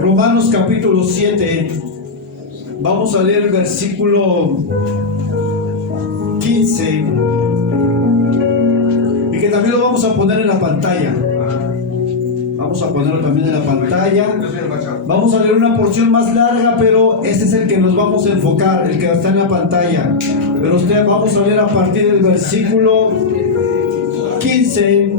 Romanos capítulo 7, vamos a leer el versículo 15 y que también lo vamos a poner en la pantalla. Vamos a ponerlo también en la pantalla. Vamos a leer una porción más larga, pero ese es el que nos vamos a enfocar, el que está en la pantalla. Pero vamos a leer a partir del versículo 15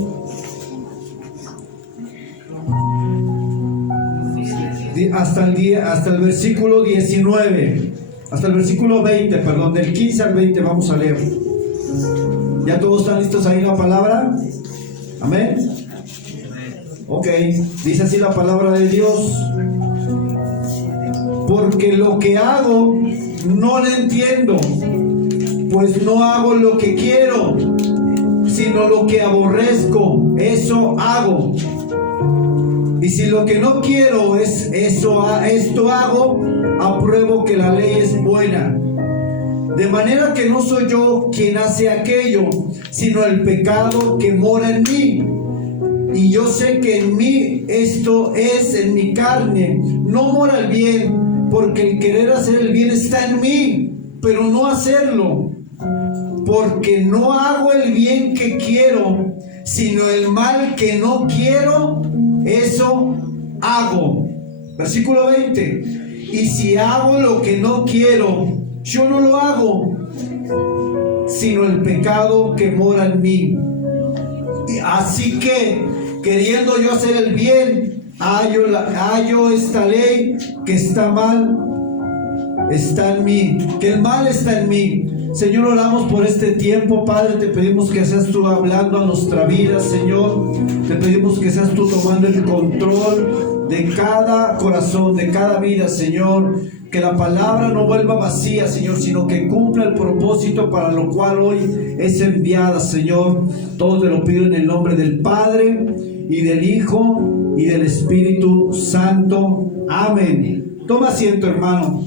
hasta el versículo 19, hasta el versículo 20, perdón, del 15 al 20 vamos a leer. ¿Ya todos están listos ahí en la palabra? Amén. Ok, dice así la palabra de Dios: porque lo que hago no lo entiendo, pues no hago lo que quiero, sino lo que aborrezco, eso hago. Y si lo que no quiero es esto hago, apruebo que la ley es buena. De manera que no soy yo quien hace aquello, sino el pecado que mora en mí. Y yo sé que en mí, esto es, en mi carne, no mora el bien, porque el querer hacer el bien está en mí, pero no hacerlo. Porque no hago el bien que quiero, sino el mal que no quiero, eso hago. Versículo 20. Y si hago lo que no quiero, yo no lo hago, sino el pecado que mora en mí. Así que, queriendo yo hacer el bien, hallo esta ley que está mal, está en mí, que el mal está en mí. Señor, oramos por este tiempo, Padre. Te pedimos que seas tú hablando a nuestra vida, Señor. Te pedimos que seas tú tomando el control de cada corazón, de cada vida, Señor. Que la palabra no vuelva vacía, Señor, sino que cumpla el propósito para lo cual hoy es enviada, Señor. Todo te lo pido en el nombre del Padre, y del Hijo, y del Espíritu Santo. Amén. Toma asiento, hermano.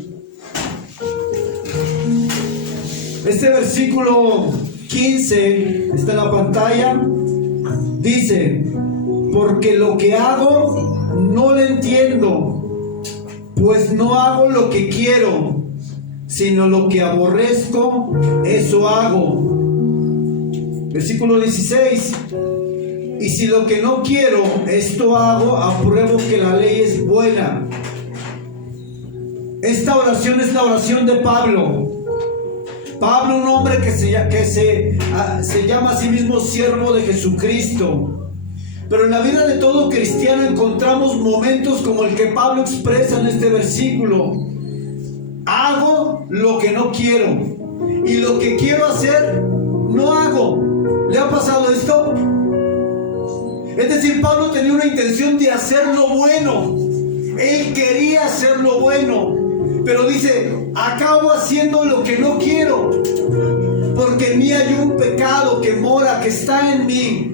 Este versículo 15 está en la pantalla. Dice: porque lo que hago no lo entiendo, pues no hago lo que quiero, sino lo que aborrezco, eso hago. Versículo 16. Y si lo que no quiero, esto hago, apruebo que la ley es buena. Esta oración es la oración de Pablo. Pablo, un hombre que se llama a sí mismo siervo de Jesucristo. Pero en la vida de todo cristiano encontramos momentos como el que Pablo expresa en este versículo: hago lo que no quiero, y lo que quiero hacer no hago. ¿Le ha pasado esto? Es decir, Pablo tenía una intención de hacer lo bueno. Él quería hacer lo bueno, pero dice: acabo haciendo lo que no quiero, porque en mí hay un pecado que mora, que está en mí.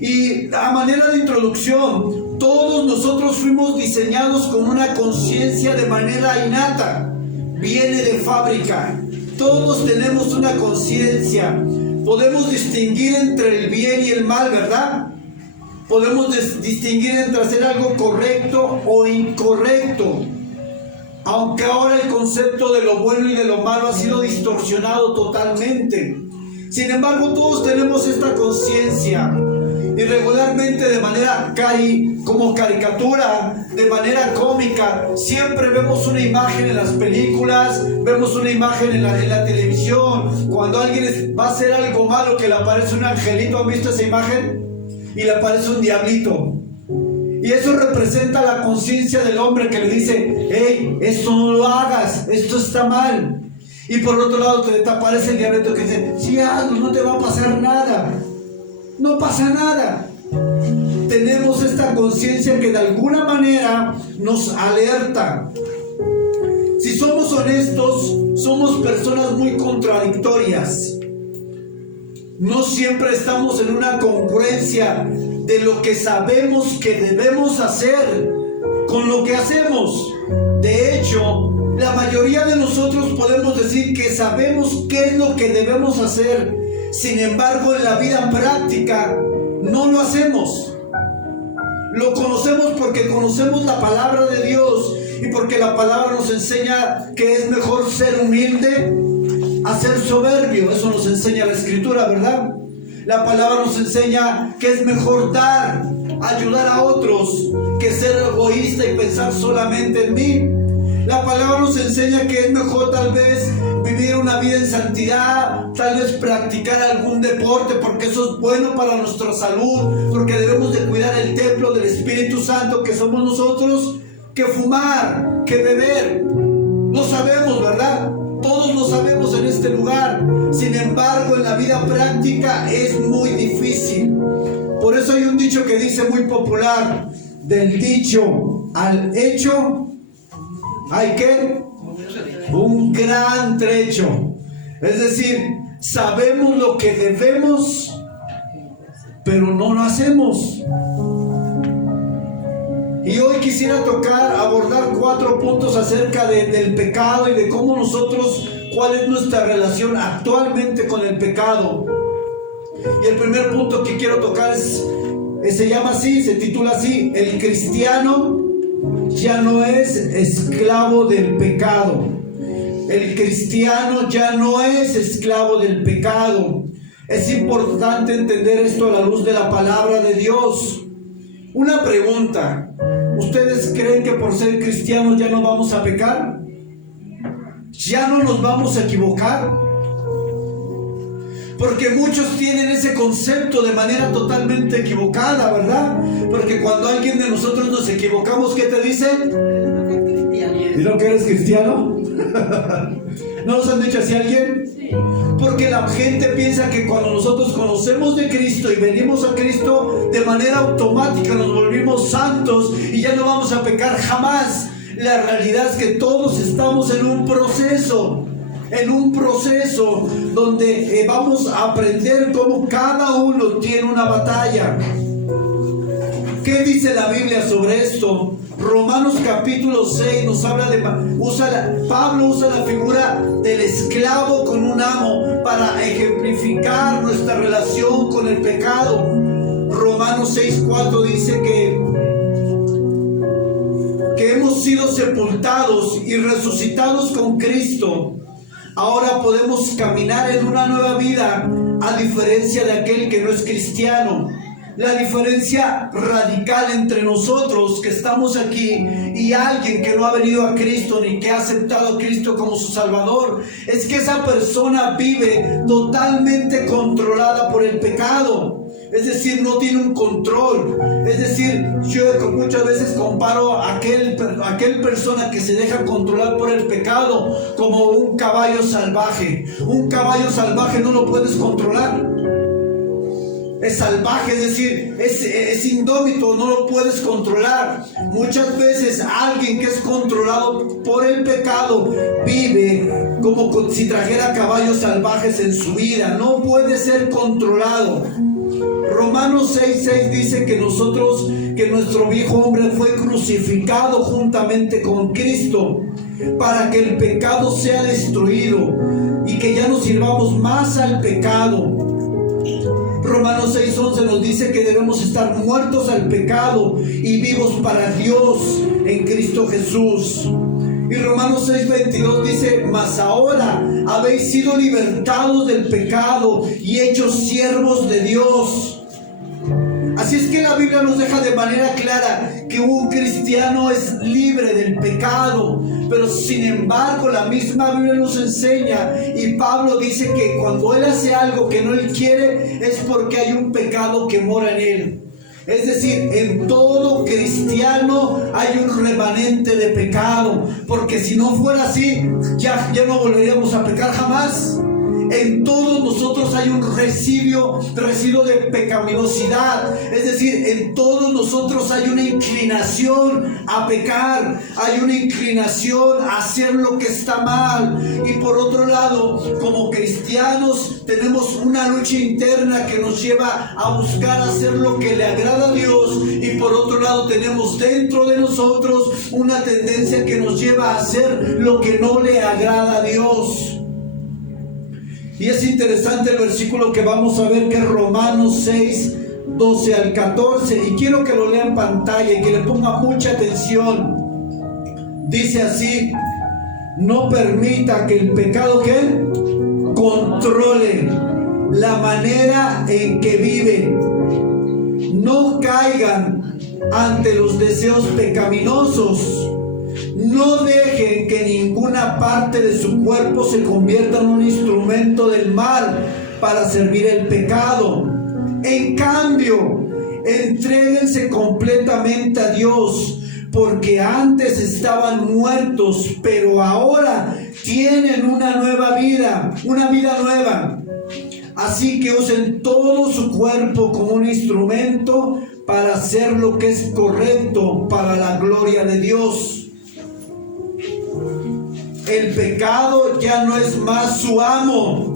Y a manera de introducción, todos nosotros fuimos diseñados con una conciencia de manera innata. Viene de fábrica. Todos tenemos una conciencia. Podemos distinguir entre el bien y el mal, ¿verdad? Podemos distinguir entre hacer algo correcto o incorrecto. Aunque ahora el concepto de lo bueno y de lo malo ha sido distorsionado totalmente. Sin embargo, todos tenemos esta conciencia. Y regularmente, de manera como caricatura, de manera cómica, siempre vemos una imagen en las películas, vemos una imagen en la televisión. Cuando alguien va a hacer algo malo, que le aparece un angelito. ¿Han visto esa imagen? Y le aparece un diablito. Y eso representa la conciencia del hombre que le dice: hey, esto no lo hagas, esto está mal. Y por otro lado te aparece el diablito que dice: sí, hazlo, no te va a pasar nada. No pasa nada. Tenemos esta conciencia que de alguna manera nos alerta. Si somos honestos, somos personas muy contradictorias. No siempre estamos en una congruencia de lo que sabemos que debemos hacer con lo que hacemos. De hecho, la mayoría de nosotros podemos decir que sabemos qué es lo que debemos hacer. Sin embargo, en la vida práctica no lo hacemos. Lo conocemos porque conocemos la palabra de Dios y porque la palabra nos enseña que es mejor ser humilde a ser soberbio. Eso nos enseña la Escritura, ¿verdad? La palabra nos enseña que es mejor dar, ayudar a otros, que ser egoísta y pensar solamente en mí. La palabra nos enseña que es mejor tal vez vivir una vida en santidad, tal vez practicar algún deporte, porque eso es bueno para nuestra salud, porque debemos de cuidar el templo del Espíritu Santo que somos nosotros, que fumar, que beber. No sabemos, ¿verdad? Todos lo sabemos en este lugar. Sin embargo, en la vida práctica es muy difícil. Por eso hay un dicho que dice muy popular: del dicho al hecho hay que un gran trecho. Es decir, sabemos lo que debemos, pero no lo hacemos. Y hoy quisiera abordar 4 puntos acerca del pecado y de cómo nosotros, cuál es nuestra relación actualmente con el pecado. Y el primer punto que quiero tocar se llama así, se titula así: el cristiano ya no es esclavo del pecado. El cristiano ya no es esclavo del pecado. Es importante entender esto a la luz de la palabra de Dios. Una pregunta: ¿ustedes creen que por ser cristianos ya no vamos a pecar? ¿Ya no nos vamos a equivocar? Porque muchos tienen ese concepto de manera totalmente equivocada, ¿verdad? Porque cuando alguien de nosotros nos equivocamos, ¿qué te dicen? ¿Dilo que eres cristiano? ¿No nos han dicho así a alguien? Sí. Porque la gente piensa que cuando nosotros conocemos de Cristo y venimos a Cristo, de manera automática nos volvimos santos y ya no vamos a pecar jamás. La realidad es que todos estamos en un proceso donde vamos a aprender cómo cada uno tiene una batalla. ¿Qué dice la Biblia sobre esto? Romanos capítulo 6 nos habla Pablo usa la figura del esclavo con un amo para ejemplificar nuestra relación con el pecado. Romanos 6:4 dice que hemos sido sepultados y resucitados con Cristo. Ahora podemos caminar en una nueva vida, a diferencia de aquel que no es cristiano. La diferencia radical entre nosotros que estamos aquí y alguien que no ha venido a Cristo ni que ha aceptado a Cristo como su Salvador es que esa persona vive totalmente controlada por el pecado. Es decir, no tiene un control. Es decir, yo muchas veces comparo a aquel persona que se deja controlar por el pecado como un caballo salvaje. Un caballo salvaje no lo puedes controlar. Es salvaje, es decir, es indómito, no lo puedes controlar. Muchas veces alguien que es controlado por el pecado vive como si trajera caballos salvajes en su vida. No puede ser controlado. Romanos 6:6 dice que nuestro viejo hombre fue crucificado juntamente con Cristo para que el pecado sea destruido y que ya no sirvamos más al pecado. Romanos 6:11 nos dice que debemos estar muertos al pecado y vivos para Dios en Cristo Jesús. Y Romanos 6:22 dice: mas ahora habéis sido libertados del pecado y hechos siervos de Dios. Así es que la Biblia nos deja de manera clara que un cristiano es libre del pecado, pero sin embargo la misma Biblia nos enseña, y Pablo dice que cuando él hace algo que no él quiere es porque hay un pecado que mora en él. Es decir, en todo cristiano hay un remanente de pecado, porque si no fuera así, ya no volveríamos a pecar jamás. En todos nosotros hay un residuo de pecaminosidad. Es decir, en todos nosotros hay una inclinación a pecar, hay una inclinación a hacer lo que está mal. Y por otro lado, como cristianos tenemos una lucha interna que nos lleva a buscar hacer lo que le agrada a Dios, y por otro lado tenemos dentro de nosotros una tendencia que nos lleva a hacer lo que no le agrada a Dios. Y es interesante el versículo que vamos a ver, que es Romanos 6, 12 al 14. Y quiero que lo lea en pantalla y que le ponga mucha atención. Dice así: no permita que el pecado ¿qué? Controle la manera en que viven. No caigan ante los deseos pecaminosos. No dejen que ninguna parte de su cuerpo se convierta en un instrumento del mal para servir el pecado. En cambio, entréguense completamente a Dios, porque antes estaban muertos, pero ahora tienen una nueva vida, una vida nueva. Así que usen todo su cuerpo como un instrumento para hacer lo que es correcto para la gloria de Dios. El pecado ya no es más su amo,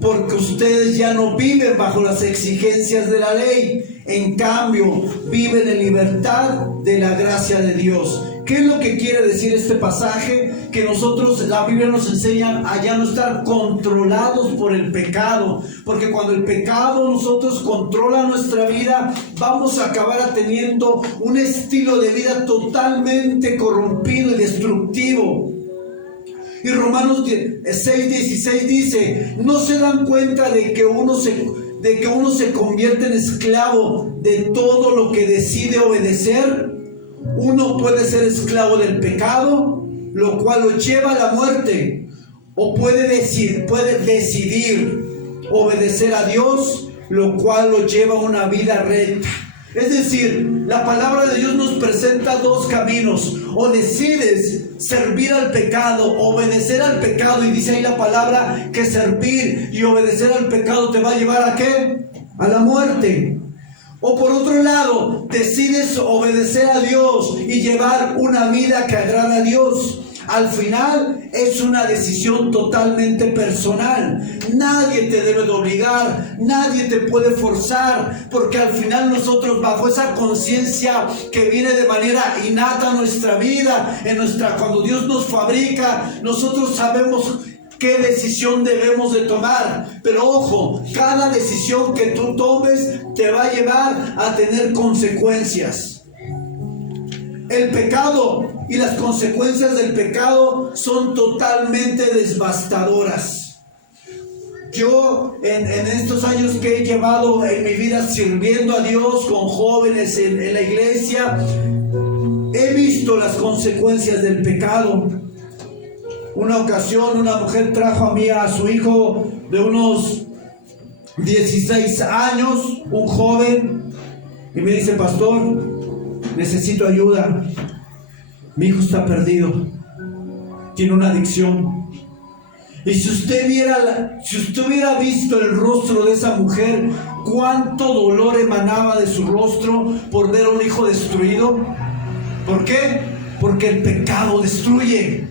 porque ustedes ya no viven bajo las exigencias de la ley. En cambio, viven en libertad de la gracia de Dios. ¿Qué es lo que quiere decir este pasaje? Que nosotros, la Biblia nos enseña a ya no estar controlados por el pecado, porque cuando el pecado nosotros controla nuestra vida, vamos a acabar teniendo un estilo de vida totalmente corrompido y destructivo. Y Romanos 6:16 dice: ¿no se dan cuenta de que uno se convierte en esclavo de todo lo que decide obedecer? Uno puede ser esclavo del pecado, lo cual lo lleva a la muerte, o puede decidir obedecer a Dios, lo cual lo lleva a una vida recta. Es decir, la palabra de Dios nos presenta dos caminos: o decides servir al pecado, obedecer al pecado, y dice ahí la palabra que servir y obedecer al pecado te va a llevar ¿a qué? A la muerte. O por otro lado, decides obedecer a Dios y llevar una vida que agrada a Dios. Al final es una decisión totalmente personal. Nadie te debe de obligar, nadie te puede forzar, porque al final nosotros, bajo esa conciencia que viene de manera innata a nuestra vida, cuando Dios nos fabrica, nosotros sabemos qué decisión debemos de tomar. Pero ojo, cada decisión que tú tomes te va a llevar a tener consecuencias. El pecado y las consecuencias del pecado son totalmente devastadoras. Yo en estos años que he llevado en mi vida sirviendo a Dios con jóvenes en la iglesia, he visto las consecuencias del pecado. Una ocasión una mujer trajo a mí a su hijo de unos 16 años, un joven, y me dice: pastor, necesito ayuda. Mi hijo está perdido, tiene una adicción. Y si usted hubiera visto el rostro de esa mujer, cuánto dolor emanaba de su rostro por ver a un hijo destruido. ¿Por qué? Porque el pecado destruye.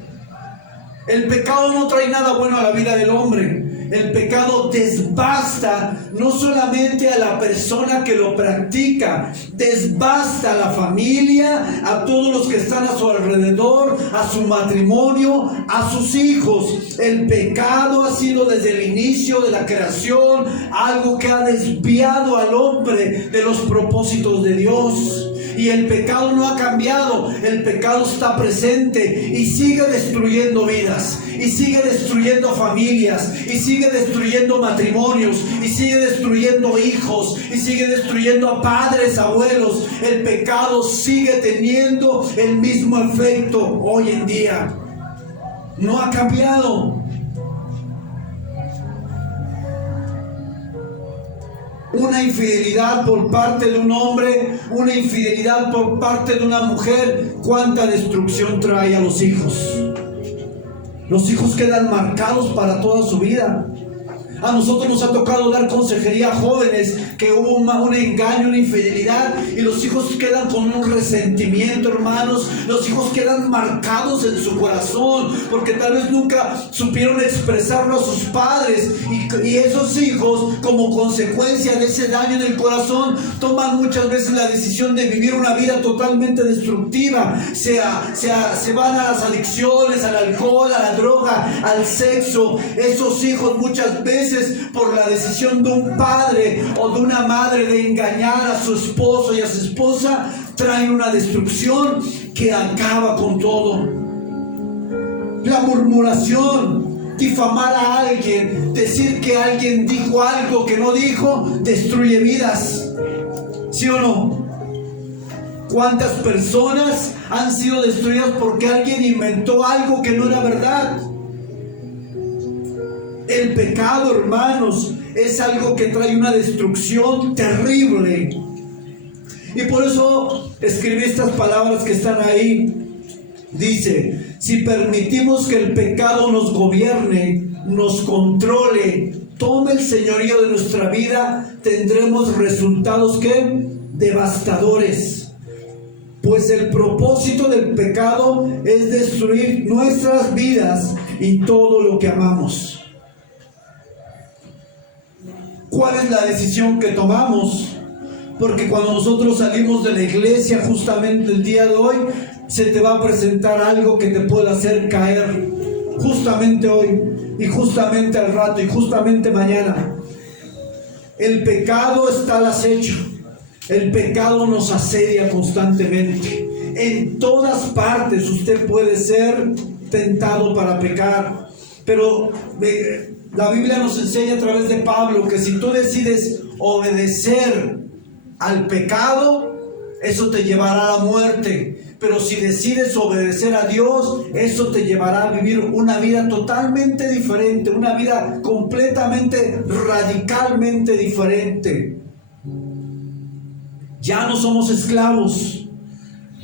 El pecado no trae nada bueno a la vida del hombre. El pecado desbasta no solamente a la persona que lo practica, desbasta a la familia, a todos los que están a su alrededor, a su matrimonio, a sus hijos. El pecado ha sido desde el inicio de la creación algo que ha desviado al hombre de los propósitos de Dios. Y el pecado no ha cambiado, el pecado está presente y sigue destruyendo vidas, y sigue destruyendo familias, y sigue destruyendo matrimonios, y sigue destruyendo hijos, y sigue destruyendo a padres, abuelos. El pecado sigue teniendo el mismo efecto hoy en día. No ha cambiado. Una infidelidad por parte de un hombre, una infidelidad por parte de una mujer, cuánta destrucción trae a los hijos. Los hijos quedan marcados para toda su vida. A nosotros nos ha tocado dar consejería a jóvenes que hubo un engaño, una infidelidad, y los hijos quedan con un resentimiento, hermanos. Los hijos quedan marcados en su corazón porque tal vez nunca supieron expresarlo a sus padres, y esos hijos, como consecuencia de ese daño en el corazón, toman muchas veces la decisión de vivir una vida totalmente destructiva. Se van a las adicciones, al alcohol, a la droga, al sexo. Esos hijos muchas veces veces por la decisión de un padre o de una madre de engañar a su esposo y a su esposa, trae una destrucción que acaba con todo. La murmuración, difamar a alguien, decir que alguien dijo algo que no dijo, destruye vidas. ¿Sí o no? ¿Cuántas personas han sido destruidas porque alguien inventó algo que no era verdad? El pecado, hermanos, es algo que trae una destrucción terrible. Y por eso escribí estas palabras que están ahí. Dice: si permitimos que el pecado nos gobierne, nos controle, tome el señorío de nuestra vida, tendremos resultados ¿qué? Devastadores. Pues el propósito del pecado es destruir nuestras vidas y todo lo que amamos. ¿Cuál es la decisión que tomamos? Porque cuando nosotros salimos de la iglesia, justamente el día de hoy, se te va a presentar algo que te pueda hacer caer. Justamente hoy, y justamente al rato, y justamente mañana. El pecado está al acecho. El pecado nos asedia constantemente. En todas partes usted puede ser tentado para pecar. Pero la Biblia nos enseña a través de Pablo que si tú decides obedecer al pecado, eso te llevará a la muerte. Pero si decides obedecer a Dios, eso te llevará a vivir una vida totalmente diferente, una vida completamente, radicalmente diferente. Ya no somos esclavos.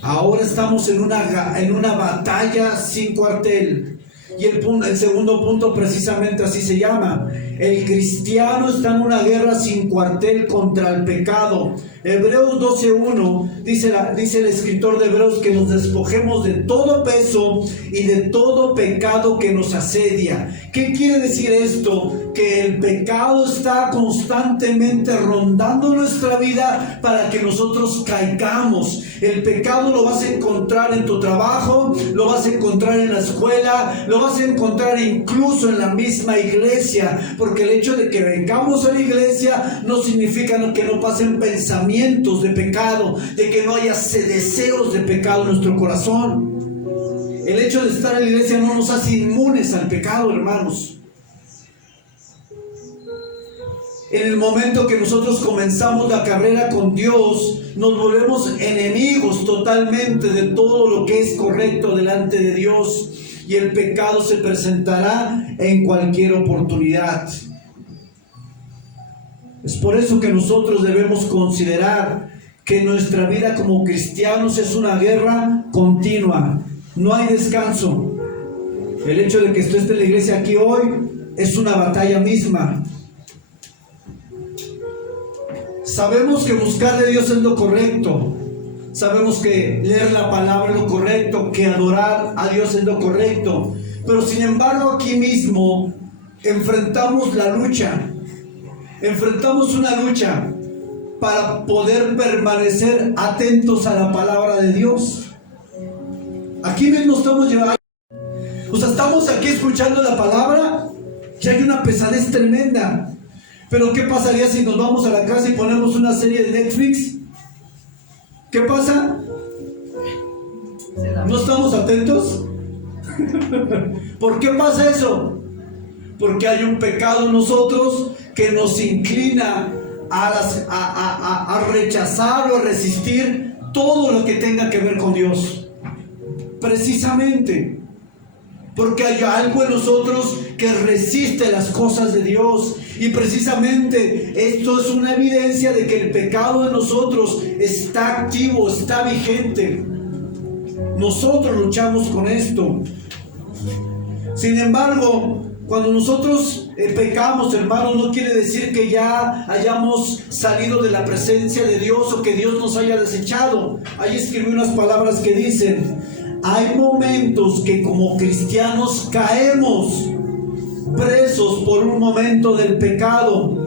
Ahora estamos en una batalla sin cuartel. Y el segundo punto precisamente así se llama. El cristiano está en una guerra sin cuartel contra el pecado. Hebreos 12:1 dice el escritor de Hebreos que nos despojemos de todo peso y de todo pecado que nos asedia. ¿Qué quiere decir esto? Que el pecado está constantemente rondando nuestra vida para que nosotros caigamos. El pecado lo vas a encontrar en tu trabajo, lo vas a encontrar en la escuela, lo vas a encontrar incluso en la misma iglesia, porque el hecho de que vengamos a la iglesia no significa que no pasen pensamientos de pecado, de que no haya deseos de pecado en nuestro corazón. El hecho de estar en la iglesia no nos hace inmunes al pecado, hermanos. En el momento que nosotros comenzamos la carrera con Dios, nos volvemos enemigos totalmente de todo lo que es correcto delante de Dios, y el pecado se presentará en cualquier oportunidad. Es por eso que nosotros debemos considerar que nuestra vida como cristianos es una guerra continua. No hay descanso. El hecho de que estés en la iglesia aquí hoy es una batalla misma. Sabemos que buscar de Dios es lo correcto. Sabemos que leer la palabra es lo correcto, que adorar a Dios es lo correcto. Pero sin embargo aquí mismo enfrentamos la lucha. Enfrentamos una lucha para poder permanecer atentos a la palabra de Dios. Aquí mismo estamos llevando, o sea, estamos aquí escuchando la palabra y hay una pesadez tremenda. Pero ¿qué pasaría si nos vamos a la casa y ponemos una serie de Netflix? ¿Qué pasa? ¿No estamos atentos? ¿Por qué pasa eso? Porque hay un pecado en nosotros que nos inclina a rechazar o a resistir todo lo que tenga que ver con Dios. Precisamente porque hay algo en nosotros que resiste las cosas de Dios. Y precisamente esto es una evidencia de que el pecado en nosotros está activo, está vigente. Nosotros luchamos con esto. Sin embargo, cuando nosotros pecamos, hermanos, no quiere decir que ya hayamos salido de la presencia de Dios o que Dios nos haya desechado. Ahí escribí unas palabras que dicen: hay momentos que como cristianos caemos presos por un momento del pecado.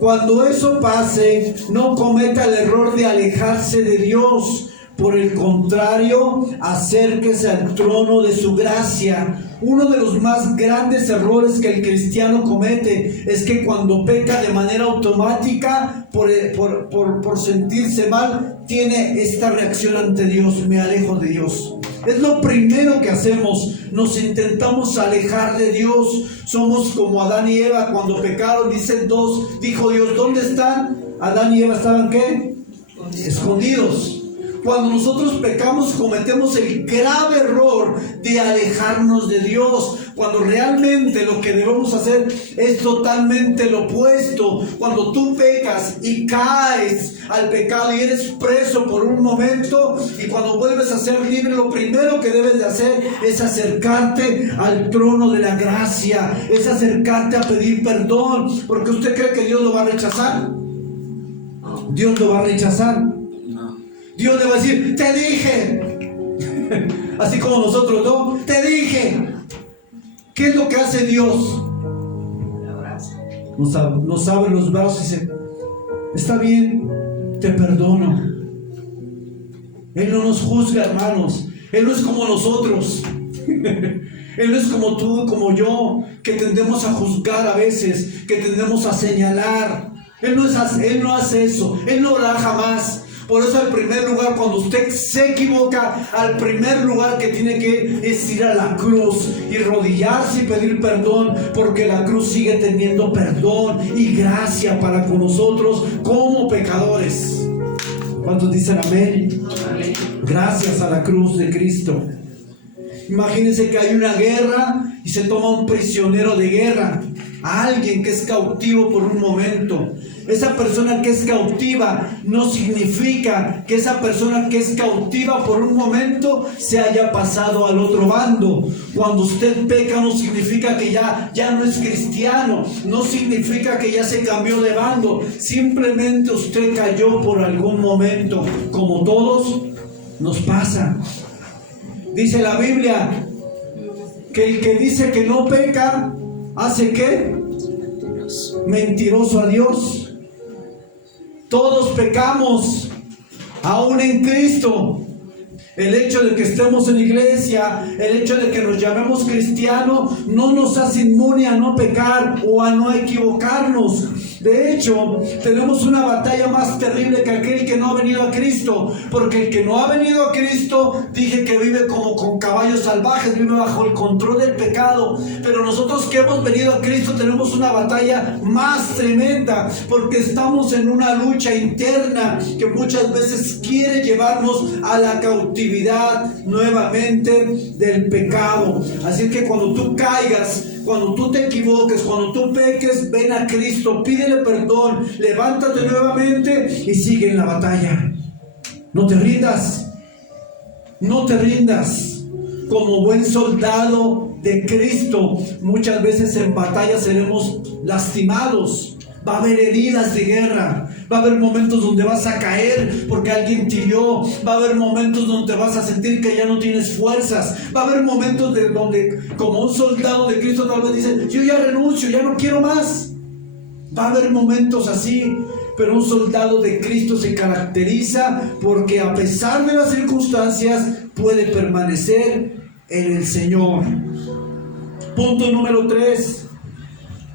Cuando eso pase, no cometa el error de alejarse de Dios, Por el contrario, acérquese al trono de su gracia. Uno de los más grandes errores que el cristiano comete es que cuando peca de manera automática, por sentirse mal, tiene esta reacción ante Dios: me alejo de Dios. Es lo primero que hacemos, nos intentamos alejar de Dios. Somos como Adán y Eva cuando pecaron, dijo Dios, ¿dónde están? Adán y Eva estaban ¿qué? Escondidos. Cuando nosotros pecamos, cometemos el grave error de alejarnos de Dios, cuando realmente lo que debemos hacer es totalmente lo opuesto. Cuando tú pecas y caes al pecado y eres preso por un momento, y cuando vuelves a ser libre, lo primero que debes de hacer es acercarte al trono de la gracia, es acercarte a pedir perdón, porque usted cree que Dios lo va a rechazar. Dios lo va a rechazar. Dios le va a decir, te dije. Así como nosotros, ¿no? Te dije. ¿Qué es lo que hace Dios? Nos abre los brazos y dice, está bien, te perdono. Él no nos juzga, hermanos. Él no es como nosotros. Él no es como tú, como yo, que tendemos a juzgar a veces, que tendemos a señalar. Él no hace eso. Él no hará jamás. Por eso, al primer lugar, cuando usted se equivoca, al primer lugar que tiene que es ir a la cruz y arrodillarse y pedir perdón, porque la cruz sigue teniendo perdón y gracia para con nosotros como pecadores. ¿Cuántos dicen amén? Amén. Gracias a la cruz de Cristo. Imagínense que hay una guerra y se toma un prisionero de guerra, a alguien que es cautivo por un momento. Esa persona que es cautiva no significa que esa persona que es cautiva por un momento se haya pasado al otro bando. Cuando usted peca no significa que ya no es cristiano, no significa que ya se cambió de bando. Simplemente usted cayó por algún momento, como todos nos pasa. Dice la Biblia que el que dice que no peca, ¿hace qué? Mentiroso a Dios. Todos pecamos, aún en Cristo. El hecho de que estemos en iglesia, el hecho de que nos llamemos cristianos, no nos hace inmune a no pecar o a no equivocarnos. De hecho, tenemos una batalla más terrible que aquel que no ha venido a Cristo, porque el que no ha venido a Cristo, dije que vive como con caballos salvajes, vive bajo el control del pecado. Pero nosotros que hemos venido a Cristo tenemos una batalla más tremenda, porque estamos en una lucha interna que muchas veces quiere llevarnos a la cautividad nuevamente del pecado. Así que cuando tú caigas, cuando tú te equivoques, cuando tú peques, ven a Cristo, pídele perdón, levántate nuevamente y sigue en la batalla. No te rindas, no te rindas. Como buen soldado de Cristo, muchas veces en batalla seremos lastimados. Va a haber heridas de guerra, va a haber momentos donde vas a caer porque alguien te hirió, va a haber momentos donde vas a sentir que ya no tienes fuerzas, va a haber momentos donde como un soldado de Cristo tal vez dice, yo ya renuncio, ya no quiero más. Va a haber momentos así, pero un soldado de Cristo se caracteriza porque a pesar de las circunstancias puede permanecer en el Señor. Punto número 3.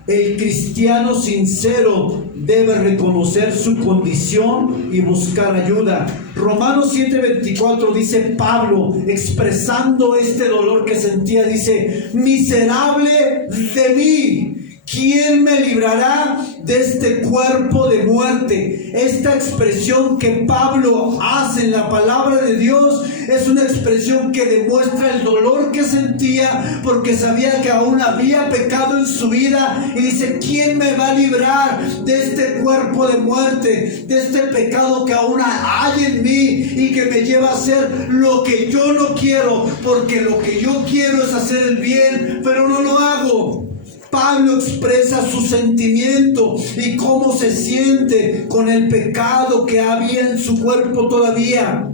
El cristiano sincero debe reconocer su condición y buscar ayuda. Romanos 7:24 dice Pablo, expresando este dolor que sentía, dice, miserable de mí, ¿quién me librará de este cuerpo de muerte? Esta expresión que Pablo hace en la palabra de Dios es una expresión que demuestra el dolor que sentía porque sabía que aún había pecado en su vida y dice, ¿quién me va a librar de este cuerpo de muerte? De este pecado que aún hay en mí y que me lleva a hacer lo que yo no quiero, porque lo que yo quiero es hacer el bien, pero no lo hago. Pablo expresa su sentimiento y cómo se siente con el pecado que había en su cuerpo todavía.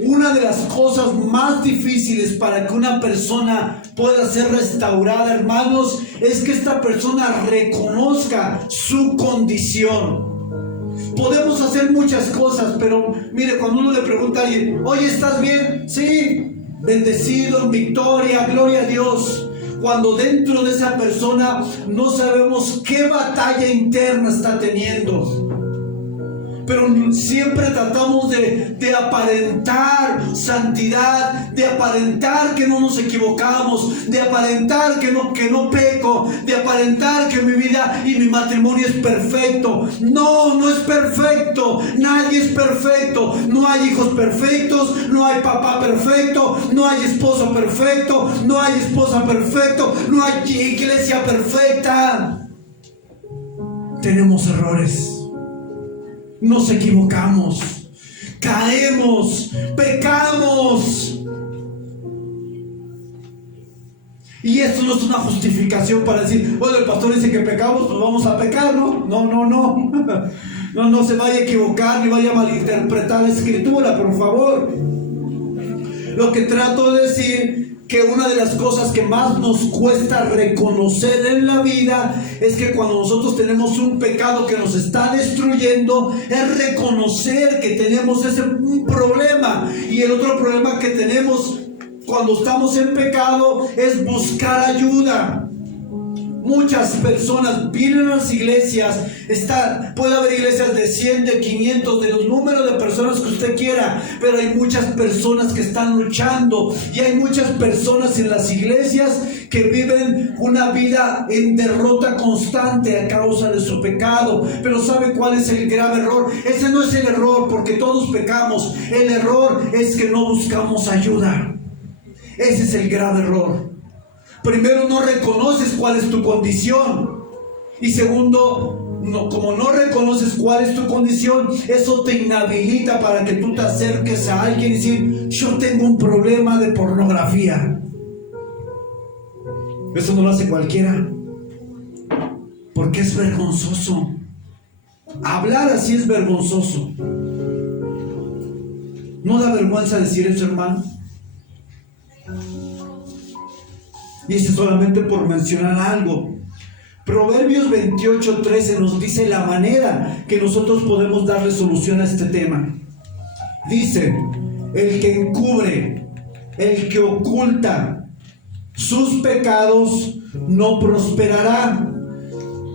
Una de las cosas más difíciles para que una persona pueda ser restaurada, hermanos, es que esta persona reconozca su condición. Podemos hacer muchas cosas, pero mire, cuando uno le pregunta a alguien, oye, ¿estás bien? Sí, bendecido, en victoria, gloria a Dios. Cuando dentro de esa persona no sabemos qué batalla interna está teniendo. Pero siempre tratamos de aparentar santidad, de aparentar que no nos equivocamos, de aparentar que no peco, de aparentar que mi vida y mi matrimonio es perfecto. No, no es perfecto. Nadie es perfecto. No hay hijos perfectos, no hay papá perfecto, no hay esposo perfecto, no hay esposa perfecto, no hay iglesia perfecta. Tenemos errores. Nos equivocamos, caemos, pecamos. Y esto no es una justificación para decir, bueno, el pastor dice que pecamos, pues vamos a pecar, ¿no? No se vaya a equivocar ni vaya a malinterpretar la escritura, por favor. Lo que trato de decir, que una de las cosas que más nos cuesta reconocer en la vida es que cuando nosotros tenemos un pecado que nos está destruyendo, es reconocer que tenemos un problema. Y el otro problema que tenemos cuando estamos en pecado es buscar ayuda. Muchas personas vienen a las iglesias, puede haber iglesias de 100, de 500, de los números de personas que usted quiera, pero hay muchas personas que están luchando y hay muchas personas en las iglesias que viven una vida en derrota constante a causa de su pecado. Pero ¿sabe cuál es el grave error? Ese no es el error, porque todos pecamos. El error es que no buscamos ayuda. Ese es el grave error. Primero, no reconoces cuál es tu condición. Y segundo, como no reconoces cuál es tu condición, eso te inhabilita para que tú te acerques a alguien y decir, yo tengo un problema de pornografía. Eso no lo hace cualquiera, porque es vergonzoso. Hablar así es vergonzoso. ¿No da vergüenza decir eso, hermano? Y eso solamente por mencionar algo. Proverbios 28:13 nos dice la manera que nosotros podemos darle solución a este tema. Dice, el que encubre, el que oculta sus pecados no prosperará,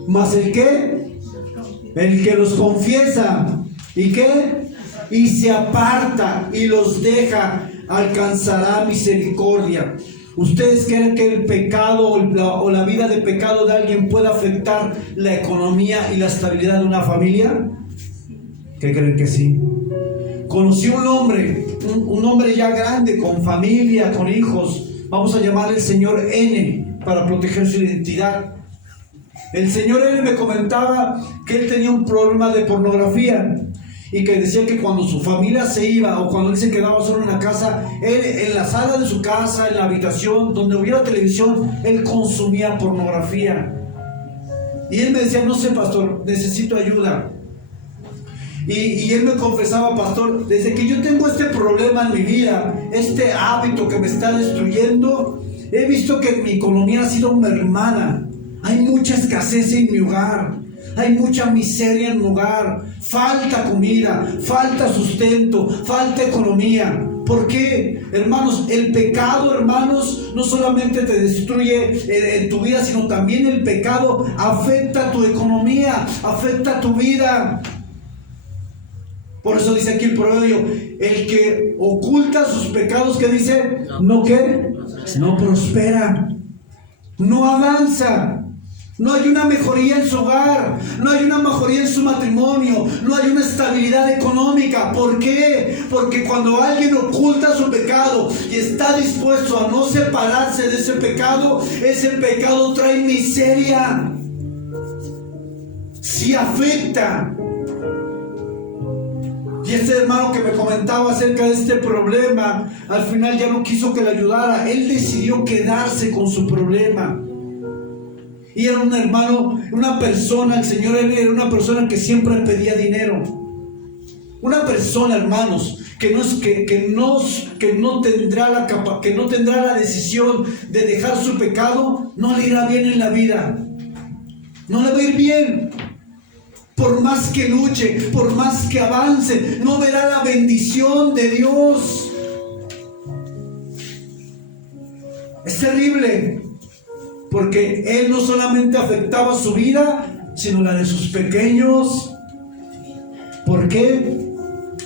mas el que los confiesa, ¿y qué? Y se aparta y los deja, alcanzará misericordia. ¿Ustedes creen que el pecado o la vida de pecado de alguien puede afectar la economía y la estabilidad de una familia? ¿Qué creen que sí? Conocí un hombre ya grande, con familia, con hijos. Vamos a llamarle el señor N para proteger su identidad. El señor N me comentaba que él tenía un problema de pornografía y que decía que cuando su familia se iba o cuando él se quedaba solo en la casa, él en la sala de su casa, en la habitación donde hubiera televisión, él consumía pornografía. Y él me decía, no sé, pastor, necesito ayuda. Y él me confesaba, pastor, desde que yo tengo este problema en mi vida, este hábito que me está destruyendo, he visto que mi economía ha sido mermada. Hay mucha escasez en mi hogar. Hay mucha miseria en mi hogar. Falta comida, falta sustento, falta economía. ¿Por qué? Hermanos, el pecado, hermanos, no solamente te destruye en tu vida, sino también el pecado afecta tu economía, afecta tu vida. Por eso dice aquí el proverbio, el que oculta sus pecados, ¿qué dice? ¿No qué? No prospera, no avanza. No hay una mejoría en su hogar, no hay una mejoría en su matrimonio, no hay una estabilidad económica. ¿Por qué? Porque cuando alguien oculta su pecado y está dispuesto a no separarse de ese pecado trae miseria. Sí afecta. Y ese hermano que me comentaba acerca de este problema, al final ya no quiso que le ayudara. Él decidió quedarse con su problema. Y era un hermano, una persona, el Señor era una persona que siempre pedía dinero. Una persona, hermanos, que no tendrá la decisión de dejar su pecado, no le irá bien en la vida. No le va a ir bien. por más que luche, por más que avance, no verá la bendición de Dios. Es terrible, porque él no solamente afectaba su vida, sino la de sus pequeños. ¿Por qué?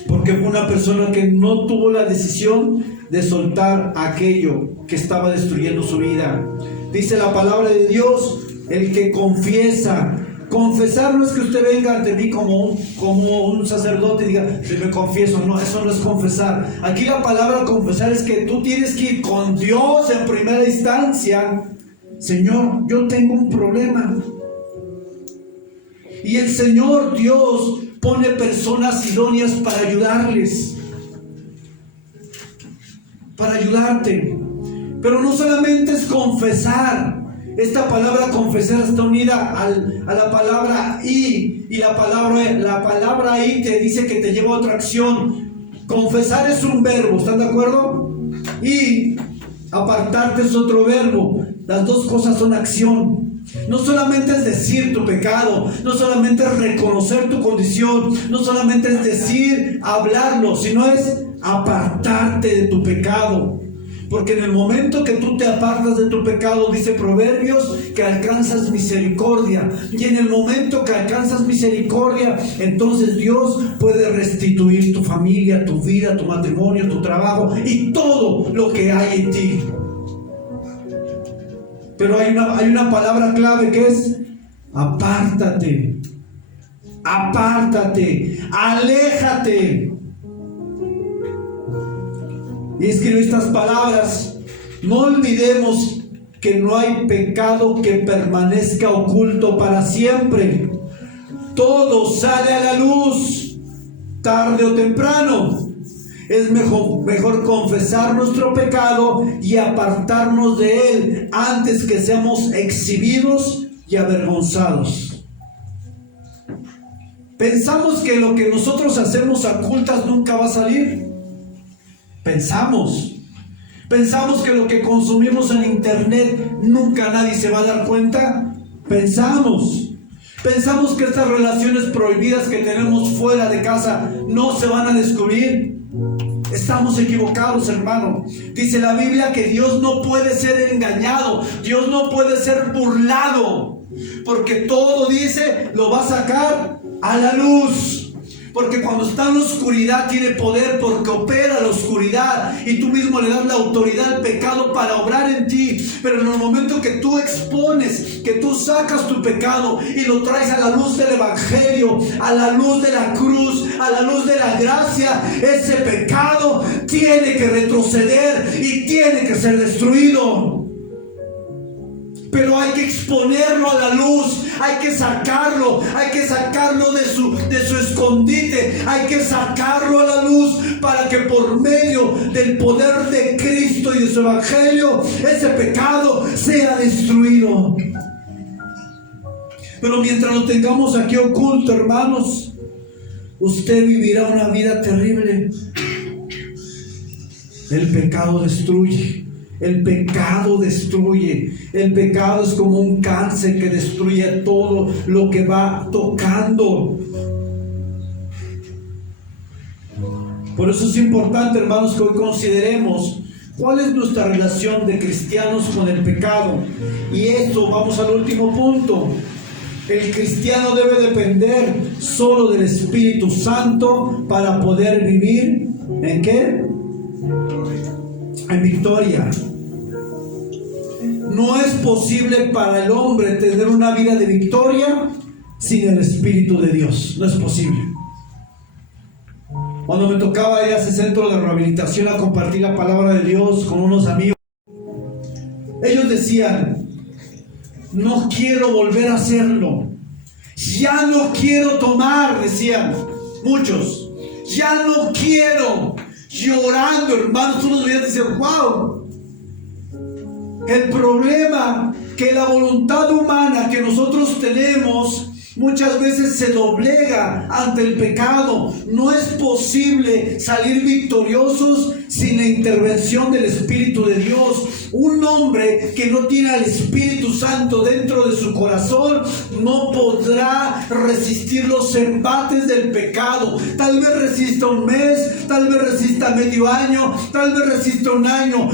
Porque fue una persona que no tuvo la decisión de soltar aquello que estaba destruyendo su vida. Dice la palabra de Dios, el que confiesa. Confesar no es que usted venga ante mí como un sacerdote y diga, si me confieso. No, eso no es confesar. Aquí la palabra confesar es que tú tienes que ir con Dios en primera instancia. Señor, yo tengo un problema. Y el Señor Dios pone personas idóneas para ayudarles, para ayudarte. Pero no solamente es confesar. Esta palabra confesar está unida a la palabra y la palabra y te dice que te lleva a otra acción. Confesar es un verbo, ¿están de acuerdo? Y apartarte es otro verbo. Las dos cosas son acción. No solamente es decir tu pecado, no solamente es reconocer tu condición, no solamente es decir, hablarlo, sino es apartarte de tu pecado. Porque en el momento que tú te apartas de tu pecado, dice Proverbios, que alcanzas misericordia. Y en el momento que alcanzas misericordia, entonces Dios puede restituir tu familia, tu vida, tu matrimonio, tu trabajo y todo lo que hay en ti. Pero hay una palabra clave que es apártate. Apártate, aléjate. Y escribí estas palabras: no olvidemos que no hay pecado que permanezca oculto para siempre. Todo sale a la luz, tarde o temprano. Es mejor confesar nuestro pecado y apartarnos de él antes que seamos exhibidos y avergonzados. Pensamos que lo que nosotros hacemos a ocultas nunca va a salir. Pensamos que lo que consumimos en internet nunca nadie se va a dar cuenta. Pensamos que estas relaciones prohibidas que tenemos fuera de casa no se van a descubrir. Estamos equivocados, hermano. Dice la Biblia que Dios no puede ser engañado, Dios no puede ser burlado, porque todo, dice, lo va a sacar a la luz. Porque cuando está en la oscuridad tiene poder, porque opera la oscuridad y tú mismo le das la autoridad al pecado para obrar en ti. Pero en el momento que tú expones, que tú sacas tu pecado y lo traes a la luz del Evangelio, a la luz de la cruz, a la luz de la gracia, ese pecado tiene que retroceder y tiene que ser destruido. Pero hay que exponerlo a la luz, hay que sacarlo de su escondite, hay que sacarlo a la luz para que por medio del poder de Cristo y de su Evangelio, ese pecado sea destruido. Pero mientras lo tengamos aquí oculto, hermanos, usted vivirá una vida terrible. El pecado destruye. El pecado destruye. El pecado es como un cáncer que destruye todo lo que va tocando. Por eso es importante, hermanos, que hoy consideremos cuál es nuestra relación de cristianos con el pecado. Y esto, vamos al último punto. El cristiano debe depender solo del Espíritu Santo para poder vivir ¿en qué? En victoria. No es posible para el hombre tener una vida de victoria sin el Espíritu de Dios. No es posible. Cuando me tocaba ir a ese centro de rehabilitación a compartir la palabra de Dios con unos amigos, ellos decían: no quiero volver a hacerlo. Ya no quiero tomar, decían muchos. Ya no quiero. Llorando, hermanos, tú nos veías decir: wow. El problema que la voluntad humana que nosotros tenemos muchas veces se doblega ante el pecado. No es posible salir victoriosos sin la intervención del Espíritu de Dios. Un hombre que no tiene al Espíritu Santo dentro de su corazón no podrá resistir los embates del pecado. Tal vez resista un mes, tal vez resista medio año, tal vez resista un año.